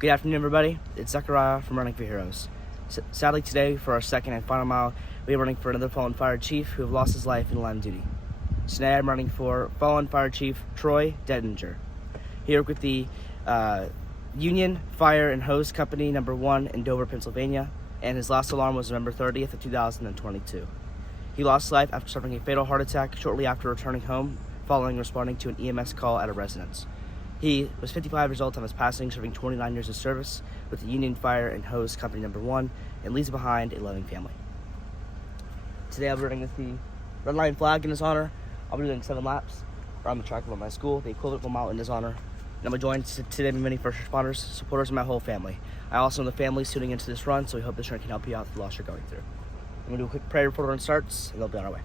Good afternoon, everybody. It's Zechariah from Running for Heroes. Sadly, today, for our second and final mile, we are running for another fallen fire chief who have lost his life in the line of duty. Today, I'm running for fallen fire chief Troy Dettinger. He worked with the Union Fire and Hose Company No. 1 in Dover, Pennsylvania, and his last alarm was November 30th of 2022. He lost his life after suffering a fatal heart attack shortly after returning home following responding to an EMS call at a residence. He was 55 years old on his passing, serving 29 years of service with the Union Fire and Hose Company No. 1, and leaves behind a loving family. Today I'll be running with the red line flag in his honor. I'll be doing 7 laps around the track of my school, the equivalent of a mile in his honor. And I'm joined today by many first responders, supporters, and my whole family. I also know the families tuning into this run, so we hope this run can help you out with the loss you're going through. I'm going to do a quick prayer before the run starts, and they'll be on our way.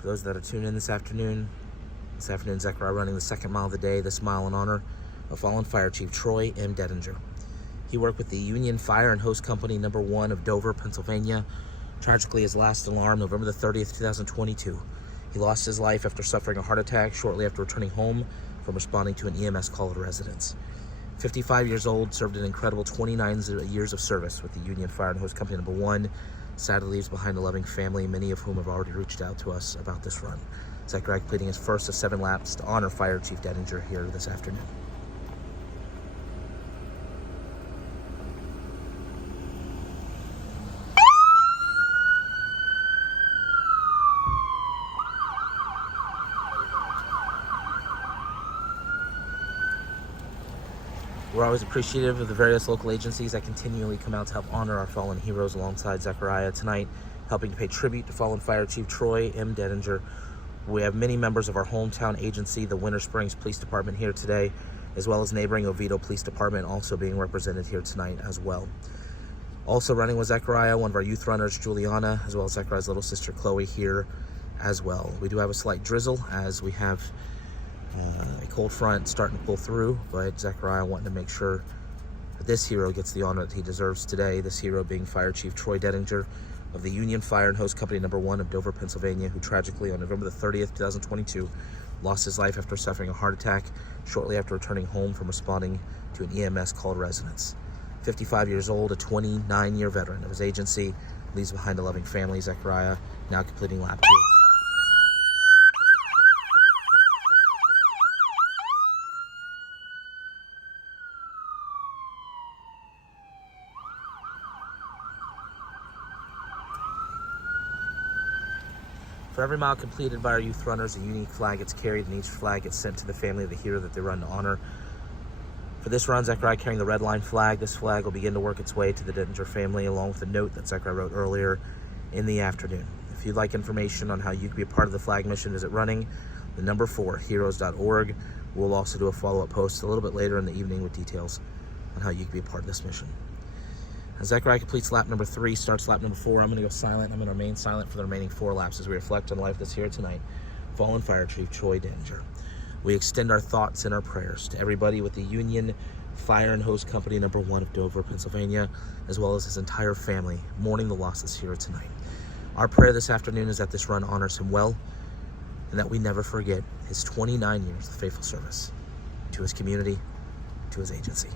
For those that are tuned in this afternoon, Zechariah running the second mile of the day, this mile in honor of fallen fire chief Troy M. Dettinger. He worked with the Union Fire and Hose Company No. 1 of Dover, Pennsylvania. Tragically, his last alarm, November the 30th, 2022. He lost his life after suffering a heart attack shortly after returning home from responding to an EMS call at a residence. 55 years old, served an incredible 29 years of service with the Union Fire and Hose Company No. 1. Sadly leaves behind a loving family, many of whom have already reached out to us about this run. Zechariah completing his first of 7 laps to honor Fire Chief Dettinger here this afternoon. We're always appreciative of the various local agencies that continually come out to help honor our fallen heroes alongside Zechariah tonight, helping to pay tribute to fallen Fire Chief Troy M. Dettinger. We have many members of our hometown agency, the Winter Springs Police Department, here today, as well as neighboring Oviedo Police Department also being represented here tonight as well. Also running with Zechariah, one of our youth runners, Juliana, as well as Zechariah's little sister, Chloe, here as well. We do have a slight drizzle as we have a cold front starting to pull through, but Zechariah wanting to make sure that this hero gets the honor that he deserves today, this hero being Fire Chief Troy Dettinger of the Union Fire and Hose Company No. 1 of Dover, Pennsylvania, who tragically on November the 30th, 2022, lost his life after suffering a heart attack shortly after returning home from responding to an EMS called residence. 55 years old, a 29-year veteran of his agency, leaves behind a loving family. Zechariah now completing lap 2. For every mile completed by our youth runners, a unique flag gets carried, and each flag gets sent to the family of the hero that they run to honor. For this run, Zechariah carrying the red line flag. This flag will begin to work its way to the Dettinger family, along with a note that Zechariah wrote earlier in the afternoon. If you'd like information on how you can be a part of the flag mission, visit running the number 4 heroes.org. We'll also do a follow-up post a little bit later in the evening with details on how you can be a part of this mission. As Zechariah completes lap number 3, starts lap number 4, I'm going to go silent. I'm going to remain silent for the remaining 4 laps as we reflect on life that's here tonight. Fallen Fire Chief Troy Dettinger. We extend our thoughts and our prayers to everybody with the Union Fire and Hose Company No. 1 of Dover, Pennsylvania, as well as his entire family, mourning the losses here tonight. Our prayer this afternoon is that this run honors him well, and that we never forget his 29 years of faithful service to his community, to his agency.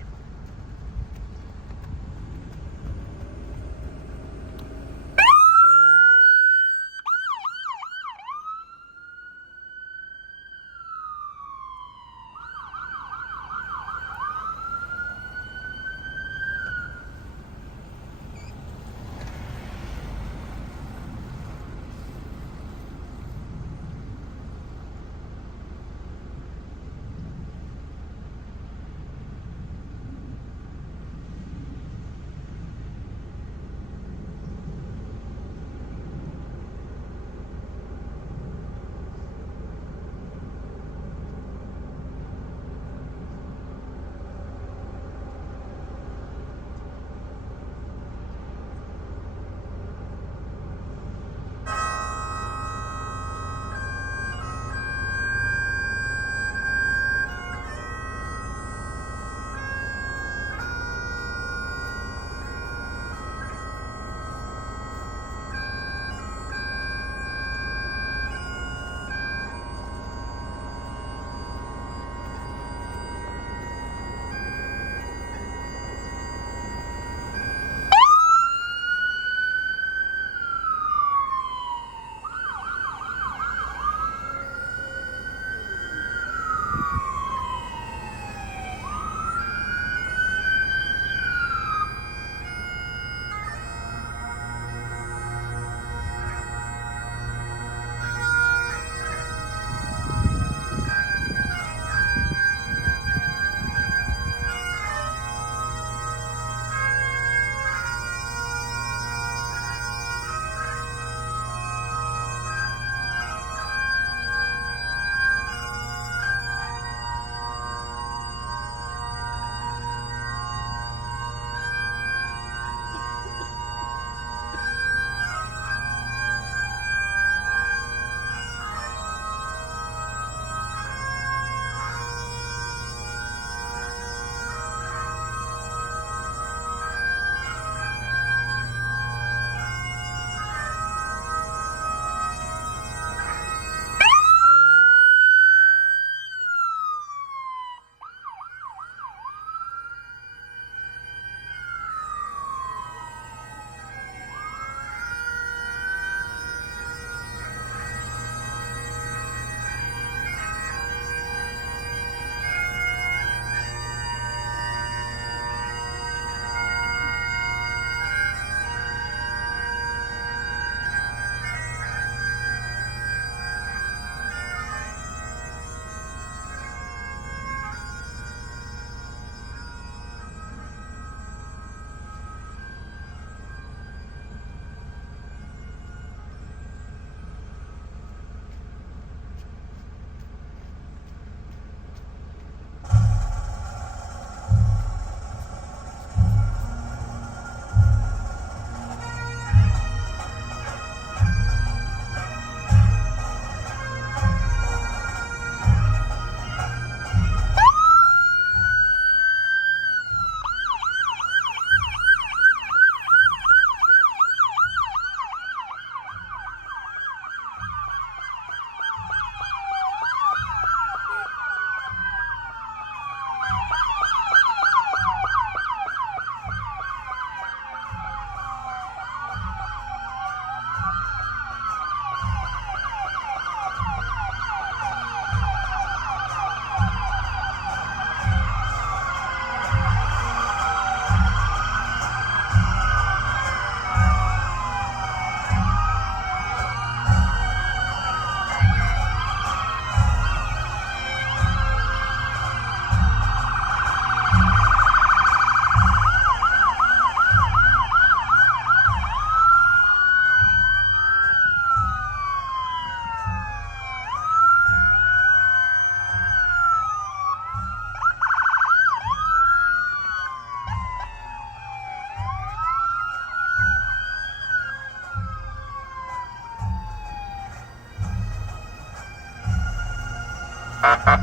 Zachariah,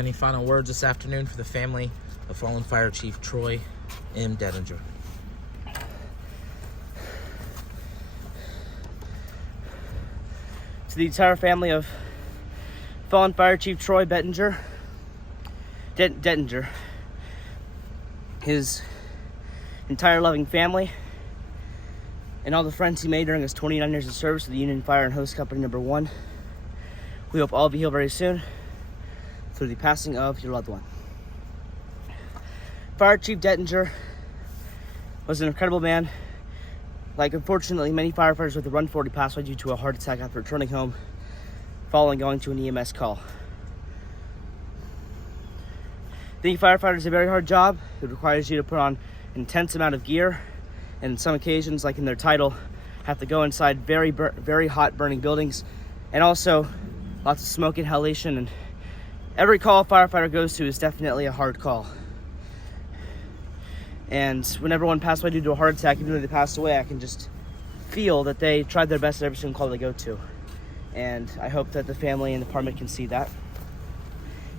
any final words this afternoon for the family of fallen Fire Chief Troy M. Dettinger? To the entire family of fallen Fire Chief Troy Dettinger, his entire loving family, and all the friends he made during his 29 years of service to the Union Fire and Hose Company Number 1. We hope all of you heal very soon through the passing of your loved one. Fire Chief Dettinger was an incredible man. Like, unfortunately, many firefighters with the Run 40 passed away due to a heart attack after returning home following going to an EMS call. Being a firefighter is a very hard job. It requires you to put on an intense amount of gear, and in some occasions, like in their title, have to go inside very hot burning buildings, and also lots of smoke inhalation. And every call a firefighter goes to is definitely a hard call. And when everyone passed away due to a heart attack, even though they passed away, I can just feel that they tried their best at every single call they go to. And I hope that the family and the department can see that.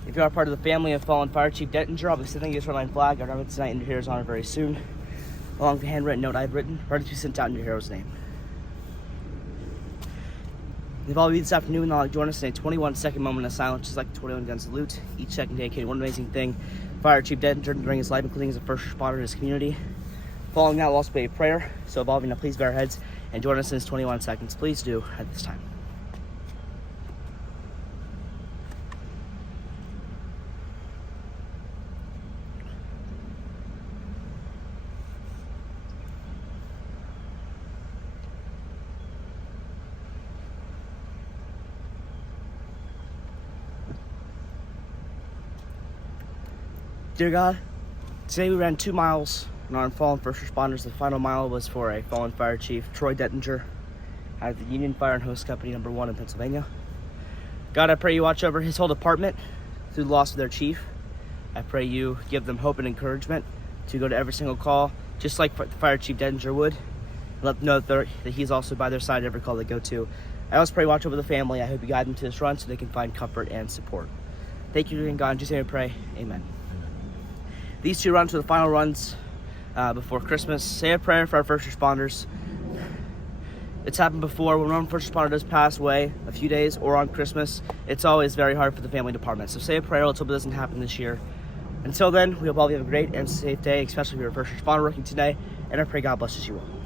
If you are part of the family of fallen Fire Chief Dettinger, I'll be sending you this red line flag. I'll remember tonight in your hero's honor very soon, along with the handwritten note I've written, ready to be sent out in your hero's name. If all of you this afternoon, I'll join us in a 21-second moment of silence, just like the 21-gun salute. Each second dedicated one amazing thing Fire Chief Dettinger during his life, including as a first responder in his community. Following that will also be a prayer. So if all of you now please bow our heads and join us in this 21 seconds. Please do at this time. Dear God, today we ran 2 miles in our fallen first responders. The final mile was for a fallen Fire Chief, Troy Dettinger, out of the Union Fire and Hose Company Number 1 in Pennsylvania. God, I pray you watch over his whole department through the loss of their chief. I pray you give them hope and encouragement to go to every single call, just like Fire Chief Dettinger would, and let them know that he's also by their side at every call they go to. I also pray watch over the family. I hope you guide them to this run so they can find comfort and support. Thank you, God. In Jesus' name we pray. Amen. These 2 runs are the final runs before Christmas. Say a prayer for our first responders. It's happened before. When one first responder does pass away a few days or on Christmas, it's always very hard for the family department. So say a prayer. Let's hope it doesn't happen this year. Until then, we hope all of you have a great and safe day, especially if you're a first responder working today. And I pray God blesses you all.